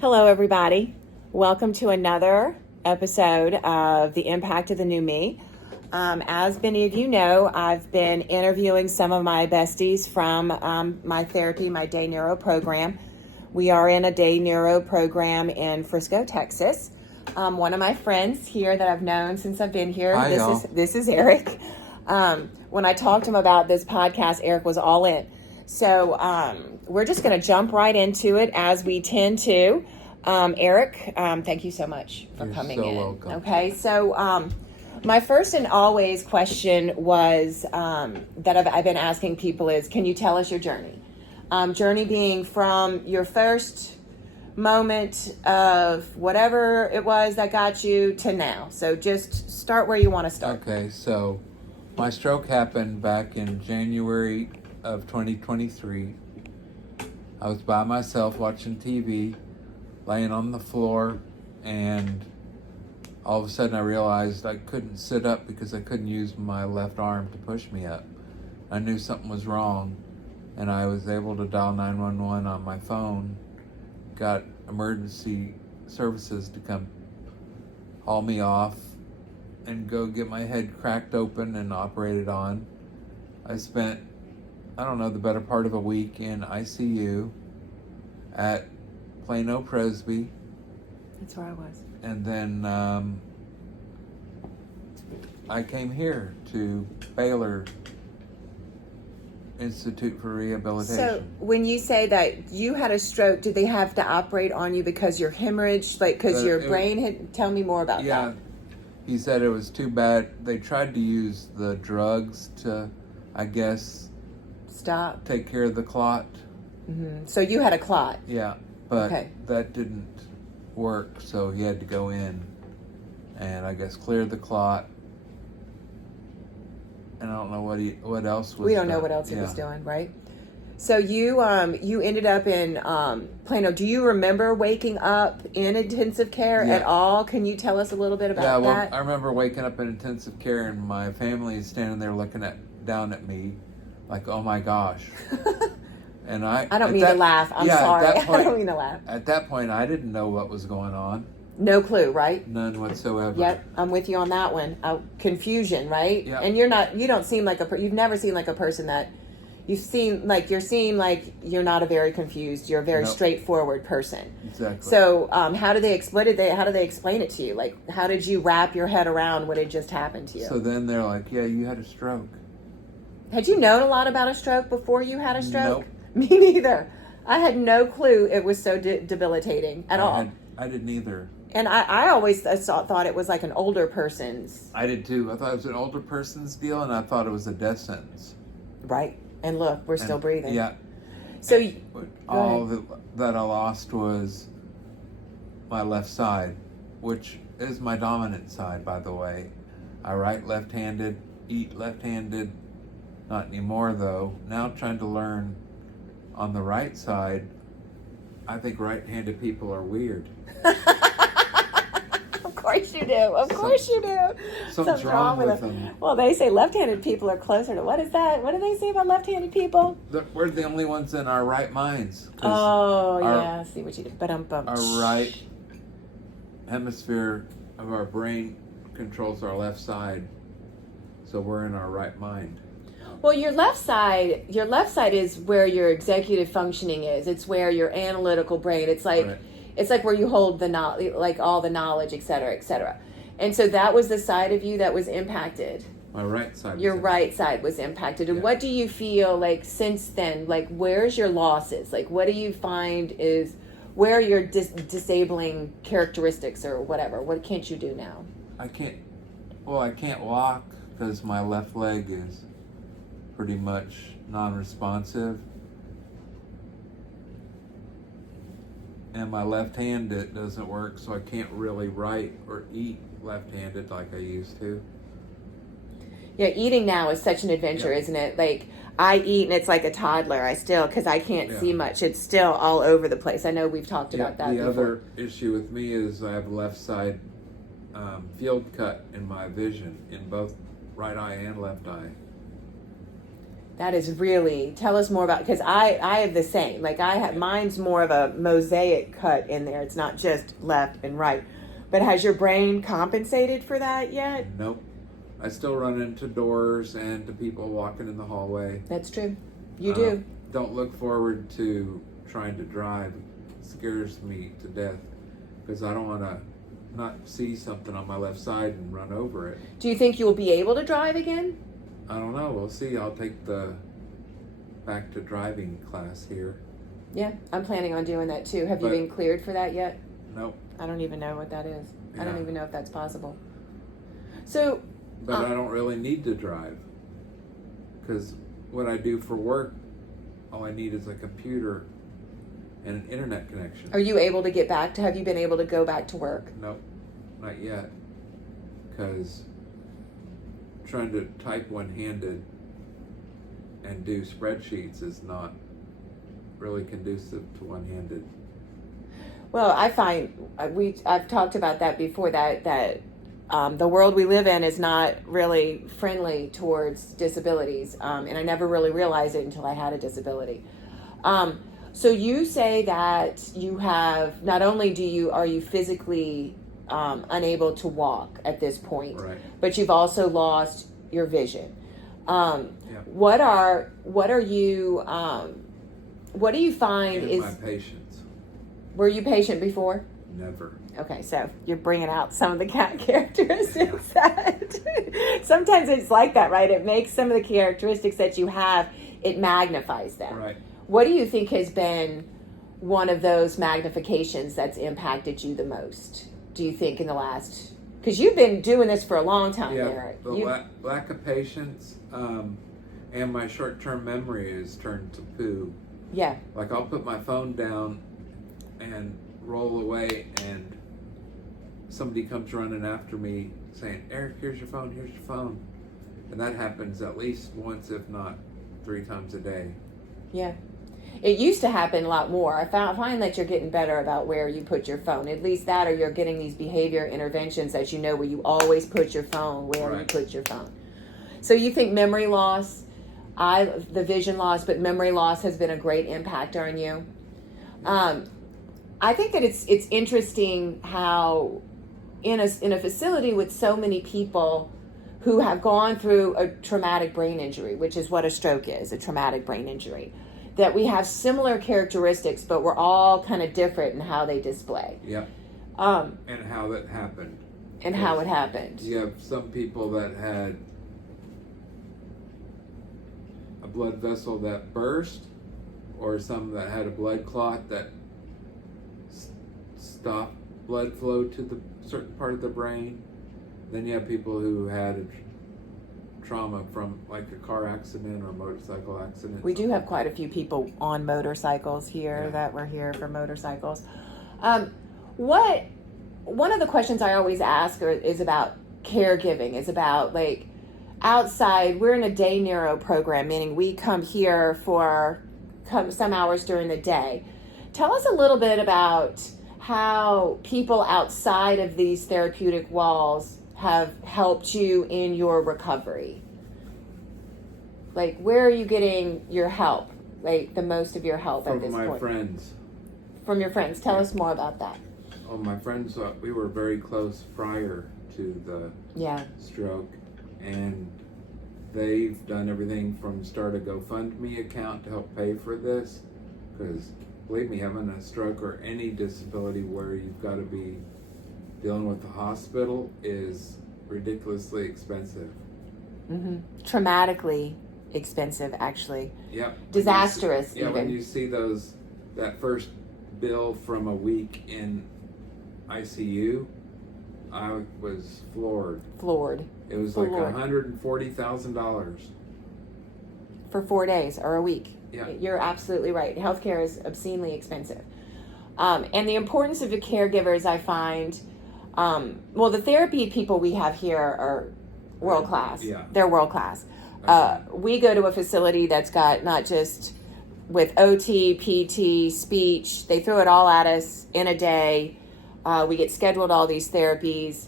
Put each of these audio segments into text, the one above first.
Hello, everybody. Welcome to another episode of The Impact of the New Me. As many of you know, I've been interviewing some of my besties from my therapy, my Day Neuro program. We are in a Day Neuro program in Frisco, Texas. One of my friends here that I've known since I've been here, Hi, y'all. this is Eric. When I talked to him about this podcast, Eric was all in. So we're just going to jump right into it as we tend to. Eric, thank you so much for coming so in. welcome. Okay, so my first and always question was that I've been asking people is, can you tell us your journey? Journey being from your first moment of whatever it was that got you to now. So just start where you want to start. Okay, so my stroke happened back in January of 2023. I was by myself watching TV, laying on the floor, and all of a sudden I realized I couldn't sit up because I couldn't use my left arm to push me up. I knew something was wrong, and I was able to dial 911 on my phone, got emergency services to come haul me off and go get my head cracked open and operated on. I spent, the better part of a week in ICU at Plano Presby. That's where I was. And then I came here to Baylor Institute for Rehabilitation. So when you say that you had a stroke, did they have to operate on you because you're hemorrhaged, like because your brain had? Tell me more about that. Yeah, he said it was too bad. They tried to use the drugs to, I guess, Stop. take care of the clot. Mm-hmm. So you had a clot. Yeah, but Okay. that didn't work, so he had to go in and I guess clear the clot. And I don't know what else was. We don't know done. what else he was Yeah. doing, right? So you ended up in Plano. Do you remember waking up in intensive care Yeah. at all? Can you tell us a little bit about Yeah, well, that? I remember waking up in intensive care and my family is standing there looking down at me like, oh my gosh. And I don't mean to laugh. I'm sorry. At that point, I don't mean to laugh. At that point, I didn't know what was going on. No clue, right? None whatsoever. Yep, I'm with you on that one. Confusion, right? Yep. And you don't seem like you've never seemed like a person that you seem like you're not a very confused. You're a very Nope. straightforward person. Exactly. So, how do they explain it to you? Like, how did you wrap your head around what had just happened to you? So then they're like, yeah, you had a stroke. Had you known a lot about a stroke before you had a stroke? Nope. Me neither. I had no clue it was so debilitating at all. I didn't either. And I always thought it was like an older person's. I did too. I thought it was an older person's deal, and I thought it was a death sentence. Right. And look, we're still breathing. Yeah. So All that I lost was my left side, which is my dominant side, by the way. I write left-handed, eat left-handed. Not anymore, though. Now trying to learn on the right side. I think right-handed people are weird. Of course you do. Of course you do. Something's wrong with them. Well, they say left-handed people are closer to, what is that? What do they say about left-handed people? We're the only ones in our right minds. 'Cause Oh, yeah. See what you did. our right hemisphere of our brain controls our left side, so we're in our right mind. Well, your left side is where your executive functioning is. It's where your analytical brain. It's like Right. it's like where you hold the like all the knowledge, et cetera, et cetera. And so that was the side of you that was impacted. My right side. Your was right side was impacted. And Yeah. what do you feel like since then? Like, where's your losses? Like, what do you find is where are your disabling characteristics or whatever? What can't you do now? I can't walk because my left leg is pretty much non-responsive. And my left hand, it doesn't work, so I can't really write or eat left-handed like I used to. Yeah, eating now is such an adventure, Yeah. isn't it? Like, I eat and it's like a toddler. Because I can't Yeah. see much. It's still all over the place. I know we've talked about that The before. other issue with me is I have left side field cut in my vision in both right eye and left eye. That is really, tell us more about, because I have the same. Like mine's more of a mosaic cut in there. It's not just left and right. But has your brain compensated for that yet? Nope. I still run into doors and to people walking in the hallway. That's true. You do. Don't look forward to trying to drive. It scares me to death because I don't want to not see something on my left side and run over it. Do you think you'll be able to drive again? I don't know. We'll see. I'll take the back to driving class here. Yeah, I'm planning on doing that too. Have you But- been cleared for that yet? Nope. I don't even know what that is. I don't Yeah. even know if that's possible. So, But I don't really need to drive because what I do for work, all I need is a computer and an internet connection. are you able to get back to, have you been able to go back to work? Nope, not yet. Because trying to type one-handed and do spreadsheets is not really conducive to one-handed. Well, I find I've talked about that before, that the world we live in is not really friendly towards disabilities, and I never really realized it until I had a disability. So you say that you have, not only are you physically unable to walk at this point, Right. but you've also lost your vision. Yeah. What do you find And is, my patience, were you patient before? never. Okay, so you're bringing out some of the cat characteristics that sometimes it's like that, right? It makes some of the characteristics that you have, it magnifies them. Right. What do you think has been one of those magnifications that's impacted you the most? Do you think in the last, because you've been doing this for a long time, Yeah, Eric. the lack of patience and my short-term memory is turned to poo. Yeah, Like I'll put my phone down and roll away and somebody comes running after me saying, Eric, here's your phone. And that happens at least once, if not 3 times a day. yeah. It used to happen a lot more. I find that you're getting better about where you put your phone. At least that, or you're getting these behavior interventions that you know where you always put your phone, where you Right. put your phone. So you think memory loss, the vision loss, but memory loss has been a great impact on you. I think that it's interesting how in a facility with so many people who have gone through a traumatic brain injury, which is what a stroke is, a traumatic brain injury, that we have similar characteristics, but we're all kind of different in how they display. Yep. And And how that happened. how it happened. You have some people that had a blood vessel that burst, or some that had a blood clot that stopped blood flow to the certain part of the brain. Then you have people who had a trauma from like a car accident or a motorcycle accident. We do have quite a few people on motorcycles here Yeah. that were here for motorcycles. One of the questions I always ask is about caregiving, is about like outside, we're in a day neuro program, meaning we come here for some hours during the day. Tell us a little bit about how people outside of these therapeutic walls have helped you in your recovery. Like, where are you getting your help? Like, the most of your help at From this my point? friends. From your friends. Tell us more about that. Oh, my friends, we were very close prior to the Yeah. stroke, and they've done everything from start a GoFundMe account to help pay for this, because believe me, having a stroke or any disability where you've got to be dealing with the hospital is ridiculously expensive. Mm-hmm. Traumatically expensive, actually. Yep. Disastrous, Yeah, when even. you see that first bill from a week in ICU, I was floored. Floored. It was Floored. like $140,000. For 4 days or a week. Yeah. You're absolutely right. Healthcare is obscenely expensive. And the importance of the caregivers, I find, the therapy people we have here are world class. Yeah. They're world class. Okay. We go to a facility that's got not just with OT, PT, speech, they throw it all at us in a day. We get scheduled all these therapies.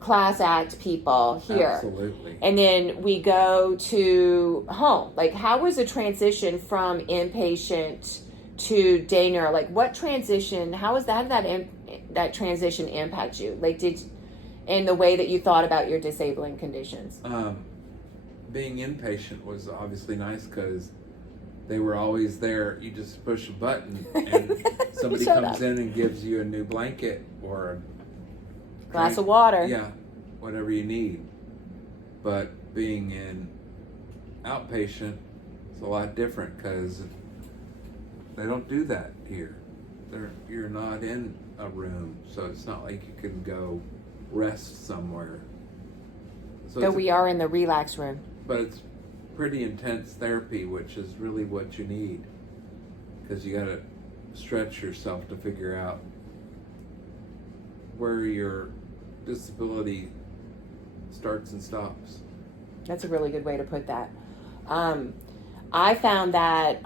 class act people here. Absolutely. And then we go to home. Like, how was the transition from inpatient to day neuro? Like, what transition, how was that, that transition impact you? Like, in the way that you thought about your disabling conditions? Being inpatient was obviously nice because they were always there. You just push a button and somebody Shut comes up. in and gives you a new blanket or a Glass drink. of water. Yeah, whatever you need. But being in outpatient is a lot different because they don't do that here. You're not in a room, so it's not like you can go rest somewhere. So Though it's we are in the relax room. but it's pretty intense therapy, which is really what you need because you got to stretch yourself to figure out where your disability starts and stops. That's a really good way to put that. I found that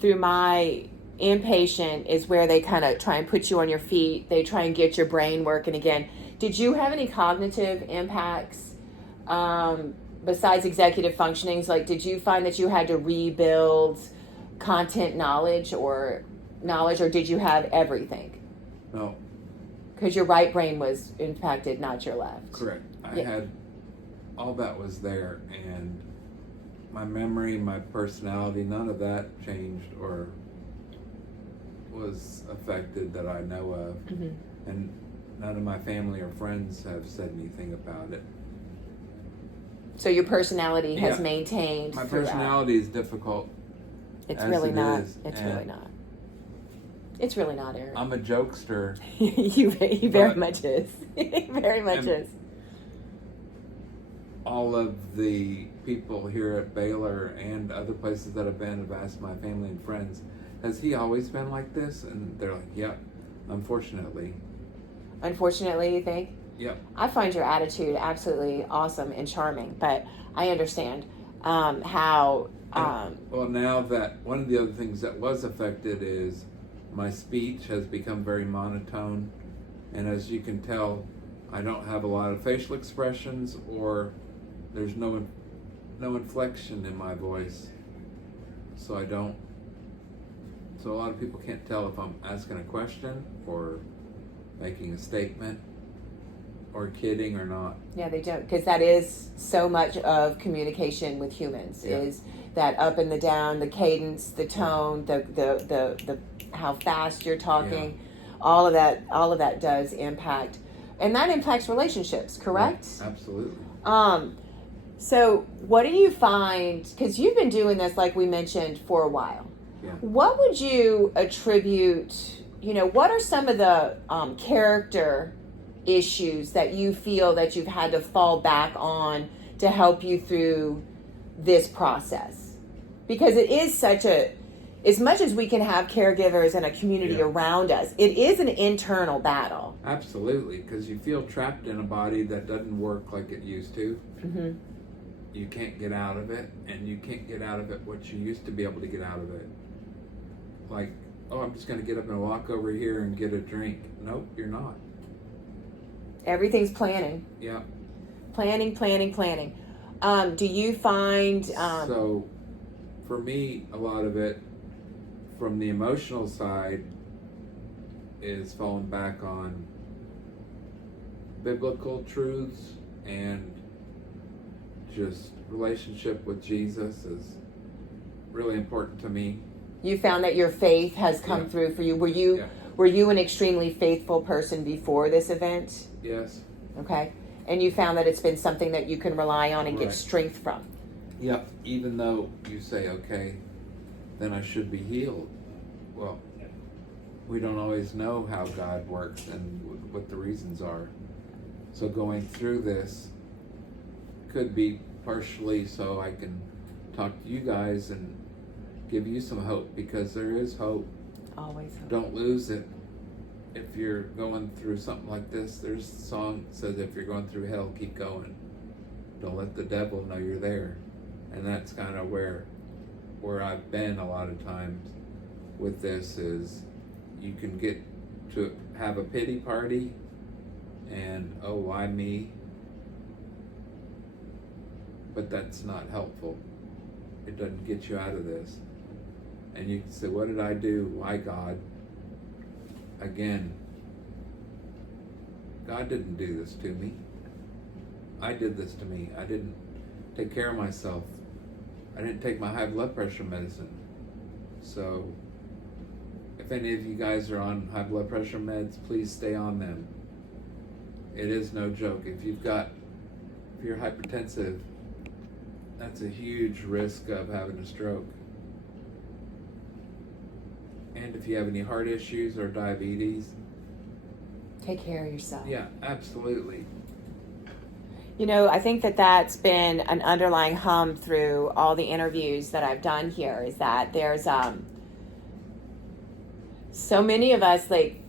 through my inpatient is where they kind of try and put you on your feet. They try and get your brain working again. Did you have any cognitive impacts besides executive functionings? Like, did you find that you had to rebuild content knowledge, or did you have everything? No, Because your right brain was impacted, not your left. correct. I Yeah. had all that was there, and my memory, my personality, none of that changed or was affected that I know of. Mm-hmm. And none of my family or friends have said anything about it. So your personality has Yeah. maintained My throughout. personality is difficult. It's as really it not. is, It's and really not. It's really not, Eric. I'm a jokester. He very but- much is. He very much and- is. All of the people here at Baylor and other places that I've been have asked my family and friends, has he always been like this? And they're like, yeah, unfortunately. Unfortunately, you think? Yep. I find your attitude absolutely awesome and charming, but I understand how. Well, now that one of the other things that was affected is my speech has become very monotone. And as you can tell, I don't have a lot of facial expressions, or there's no inflection in my voice. So a lot of people can't tell if I'm asking a question or making a statement or kidding or not. Yeah, they don't, because that is so much of communication with humans. Yeah. Is that up and the down, the cadence, the tone, the how fast you're talking, all of that does impact, and that impacts relationships. Correct? Yeah, absolutely. So what do you find? Because you've been doing this, like we mentioned, for a while. Yeah. What would you attribute? What are some of the character issues that you feel that you've had to fall back on to help you through this process? Because it is as much as we can have caregivers and a community Yeah. around us, it is an internal battle. Absolutely, because you feel trapped in a body that doesn't work like it used to. Mm-hmm. You can't get out of it, and you can't get out of it what you used to be able to get out of it. Like, oh, I'm just going to get up and walk over here and get a drink. Nope, you're not. Everything's planning. Yeah. Planning. Do you find... So, for me, a lot of it, from the emotional side, is falling back on biblical truths and just relationship with Jesus is really important to me. You found that your faith has come Yeah. through for you. Yeah. Were you an extremely faithful person before this event? Yes. Okay. And you found that it's been something that you can rely on and get Right. strength from. Yep. Even though you say, okay, then I should be healed. Well, we don't always know how God works and what the reasons are. So going through this could be partially so I can talk to you guys and give you some hope, because there is hope. Always. Don't lose it. If you're going through something like this, there's a song that says, if you're going through hell, keep going. Don't let the devil know you're there. And that's kind of where I've been a lot of times with this, is you can get to have a pity party and, oh, why me? but that's not helpful. It doesn't get you out of this. And you can say, what did I do? Why, God? Again, God didn't do this to me. I did this to me. I didn't take care of myself. I didn't take my high blood pressure medicine. So, if any of you guys are on high blood pressure meds, please stay on them. It is no joke. If you're hypertensive, that's a huge risk of having a stroke. And if you have any heart issues or diabetes, Take care of yourself. yeah, absolutely. You know, I think that that's been an underlying hum through all the interviews that I've done here, is that there's so many of us, like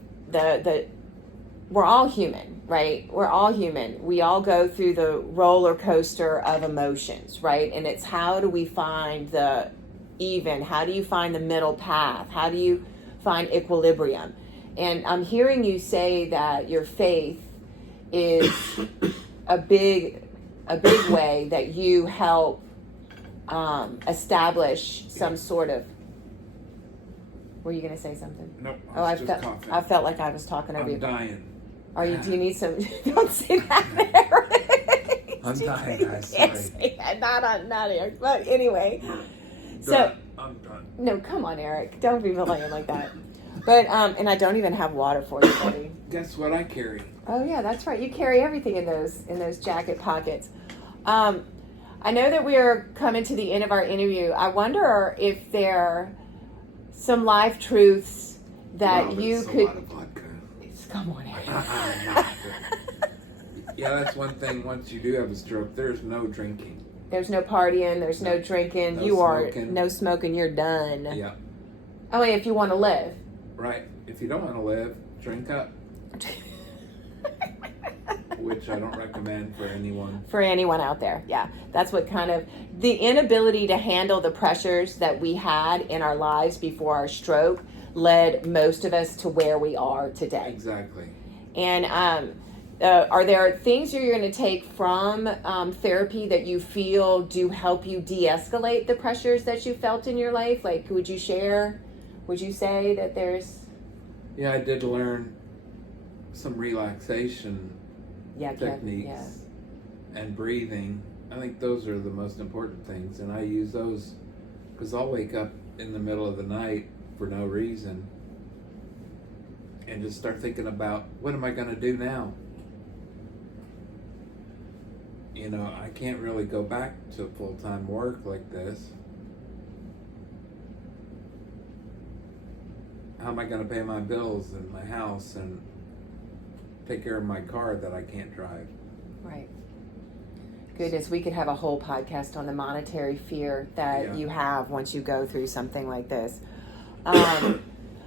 we're all human, right? We're all human. We all go through the roller coaster of emotions, right? And it's how do we find how do you find the middle path? How do you find equilibrium? And I'm hearing you say that your faith is a big way that you help establish some sort of. Were you going to say something? Nope. I felt like I was talking over you. I'm dying. Are you? Do you need some? Don't say that, Eric. I'm dying, guys. Can't Sorry. say that. Not Eric. But anyway, I'm done. no, come on, Eric. Don't be lying like that. But and I don't even have water for you, buddy. Guess what I carry? Oh yeah, that's right. You carry everything in those jacket pockets. I know that we are coming to the end of our interview. I wonder if there are some life truths that you could. A lot of vodka. Come on, Eric. Yeah, that's one thing. Once you do have a stroke, there's no drinking. There's no partying. There's no drinking. No You smoking. are no smoking. You're done. Yeah, Only if you want to live. right. If you don't want to live, drink up, which I don't recommend for anyone. For anyone out there, yeah, that's what kind of the inability to handle the pressures that we had in our lives before our stroke led most of us to where we are today. Exactly. And are there things you're going to take from therapy that you feel do help you de-escalate the pressures that you felt in your life? Like, would you share? Would you say that there's? Yeah, I did learn some relaxation techniques and breathing. I think those are the most important things, and I use those because I'll wake up in the middle of the night for no reason and just start thinking about, what am I going to do now? You know, I can't really go back to full-time work like this. How am I going to pay my bills and my house and take care of my car that I can't drive? Right. Goodness, we could have a whole podcast on the monetary fear that you have once you go through something like this.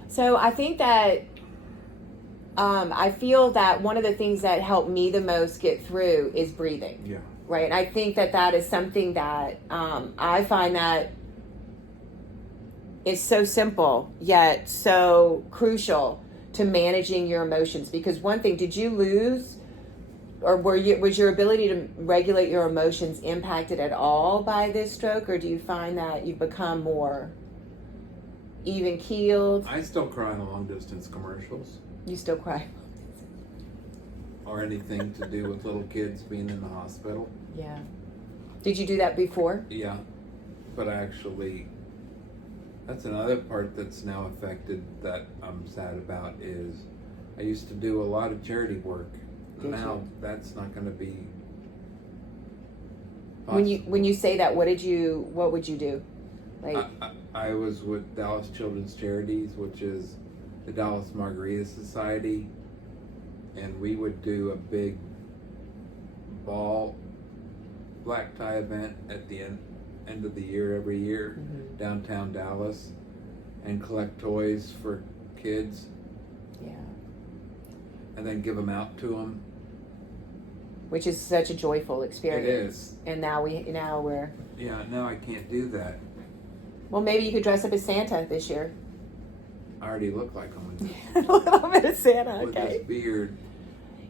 So I think that I feel that one of the things that helped me the most get through is breathing. Yeah. Right. I think that is something that I find that is so simple yet so crucial to managing your emotions. Because one thing, did you lose, or was your ability to regulate your emotions impacted at all by this stroke, or do you find that you've become more even keeled? I still cry in long distance commercials. You still cry? Or anything to do with little kids being in the hospital. Yeah. Did you do that before? Yeah. But actually, that's another part that's now affected that I'm sad about is I used to do a lot of charity work. Now that's not going to be possible. When you say that, what would you do? Like I was with Dallas Children's Charities, which is the Dallas Margarita Society, and we would do a big ball black tie event at the end of the year every year, downtown Dallas, and collect toys for kids. Yeah. And then give them out to them. Which is such a joyful experience. It is. And now we're. Yeah, now I can't do that. Well, maybe you could dress up as Santa this year. I already look like one. A little bit of Santa, With okay. this beard.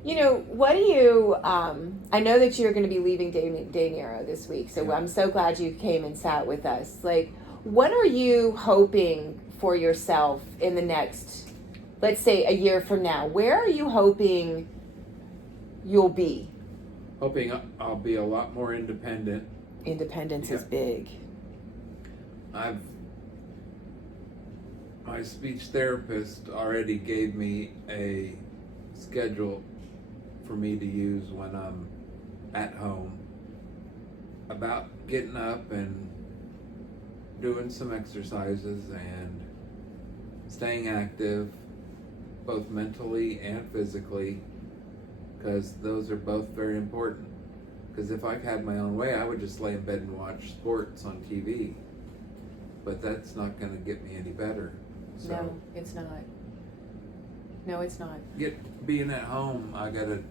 You know, what do you, I know that you're going to be leaving De Niro this week, so Yeah. I'm so glad you came and sat with us. Like, what are you hoping for yourself in the next, let's say, a year from now? Where are you hoping you'll be? Hoping I'll be a lot more independent. Independence is Yeah. big. My speech therapist already gave me a schedule for me to use when I'm at home about getting up and doing some exercises and staying active both mentally and physically, because those are both very important. Because if I had my own way, I would just lay in bed and watch sports on TV, but that's not going to get me any better. So No, it's not. No, it's not. being at home, I gotta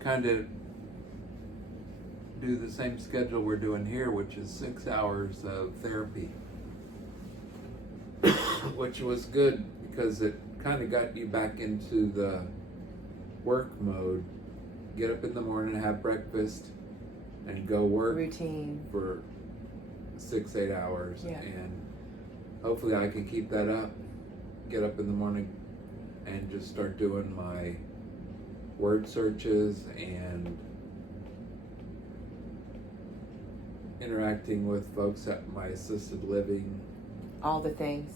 kind of do the same schedule we're doing here, which is 6 hours of therapy, which was good because it kind of got you back into the work mode. Get up in the morning, have breakfast, and go work Routine. for 6-8 hours. Yeah. And hopefully I can keep that up. Get up in the morning and just start doing my word searches and interacting with folks at my assisted living. All the things.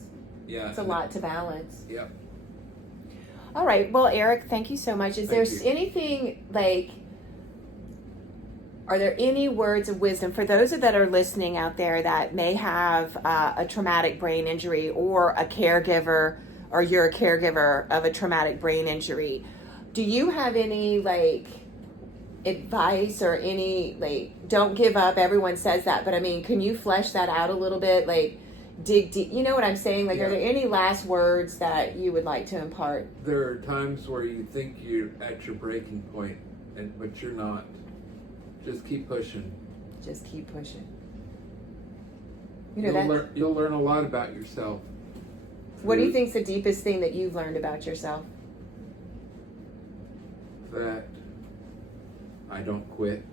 Yeah. It's a lot to balance. Yep. All right. Well, Eric, thank you so much. Is there Thank you. anything like, are there any words of wisdom for those that are listening out there that may have a traumatic brain injury, or a caregiver, or you're a caregiver of a traumatic brain injury? Do you have any like advice or any like, don't give up? Everyone says that, but I mean, can you flesh that out a little bit? Like, dig deep. You know what I'm saying? Like, Yeah. Are there any last words that you would like to impart? There are times where you think you're at your breaking point, but you're not. Just keep pushing. Just keep pushing. You know, You'll learn a lot about yourself. what do you through think's the deepest thing that you've learned about yourself? That I don't quit.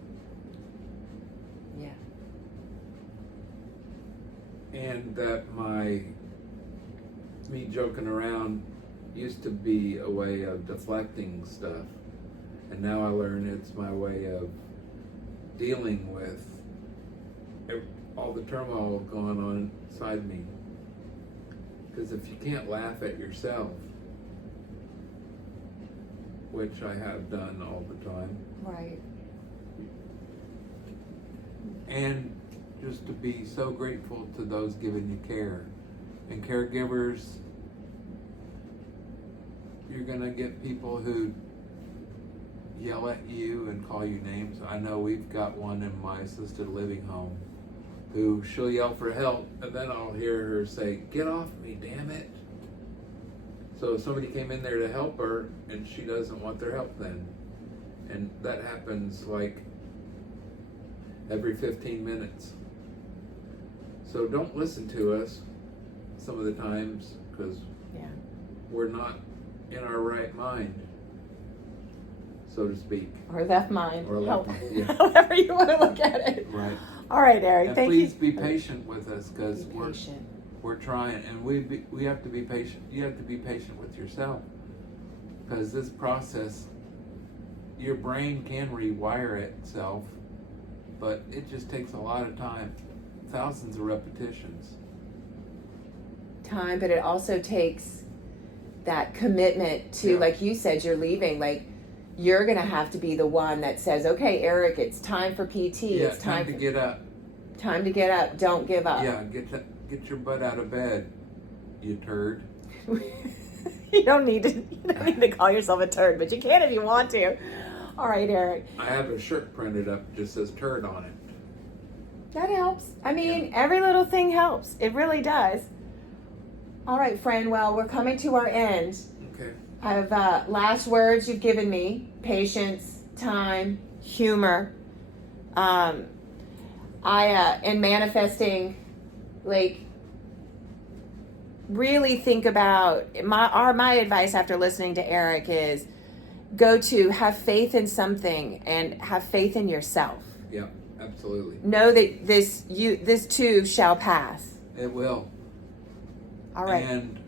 Yeah. And that me joking around used to be a way of deflecting stuff. And now I learn it's my way of dealing with all the turmoil going on inside me. Because if you can't laugh at yourself, which I have done all the time, Right. and just to be so grateful to those giving you care. And caregivers, you're gonna get people who yell at you and call you names. I know we've got one in my assisted living home who she'll yell for help, and then I'll hear her say, "Get off me, damn it." So somebody came in there to help her and she doesn't want their help then. And that happens like every 15 minutes. So don't listen to us some of the times, because Yeah. we're not in our right mind, so to speak. Or left mind. Or left mind, yeah. However you want to look at it. Right. All right, Eric. And Thank please you. be patient with us, because Be we're patient. trying, and we have to be patient. You have to be patient with yourself, because this process, your brain can rewire itself, but it just takes a lot of time, thousands of repetitions. Time, but it also takes that commitment to, Yeah. like you said, you're leaving. Like, you're gonna have to be the one that says, "Okay, Eric, it's time for PT. Yeah, it's time to get up. time to get up. Don't give up." Yeah, get your butt out of bed, you turd. You don't need to call yourself a turd, but you can if you want to. All right, Eric. I have a shirt printed up that just says turd on it. That helps. I mean, every little thing helps. It really does. All right, friend. Well, we're coming to our end. Okay. I have last words you've given me: patience, time, humor. In manifesting, like, really think about my advice after listening to Eric is, go to have faith in something and have faith in yourself. Yeah, absolutely. Know that this too shall pass. It will. All right. And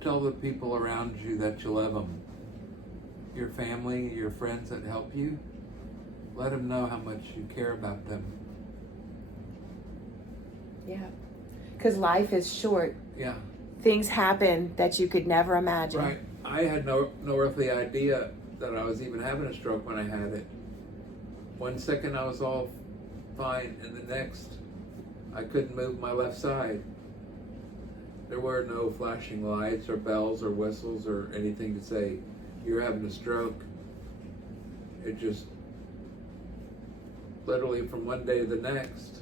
tell the people around you that you love them. Your family, your friends that help you, let them know how much you care about them. Yeah. Because life is short. Yeah. Things happen that you could never imagine. Right. I had no earthly idea that I was even having a stroke when I had it. One second I was all fine, and the next I couldn't move my left side. There were no flashing lights or bells or whistles or anything to say, you're having a stroke. It just, literally from one day to the next.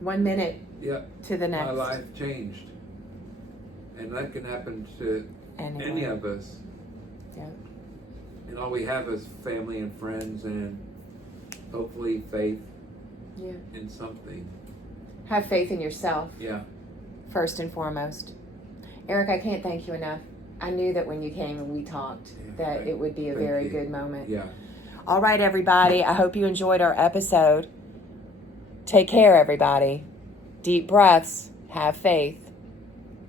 1 minute Yeah. to the next. My life changed. And that can happen to any of us. Yeah. And all we have is family and friends and hopefully faith Yeah. in something. Have faith in yourself. Yeah. First and foremost. Eric, I can't thank you enough. I knew that when you came and we talked that it would be a very good moment. Yeah. All right, everybody. I hope you enjoyed our episode. Take care, everybody. Deep breaths. Have faith.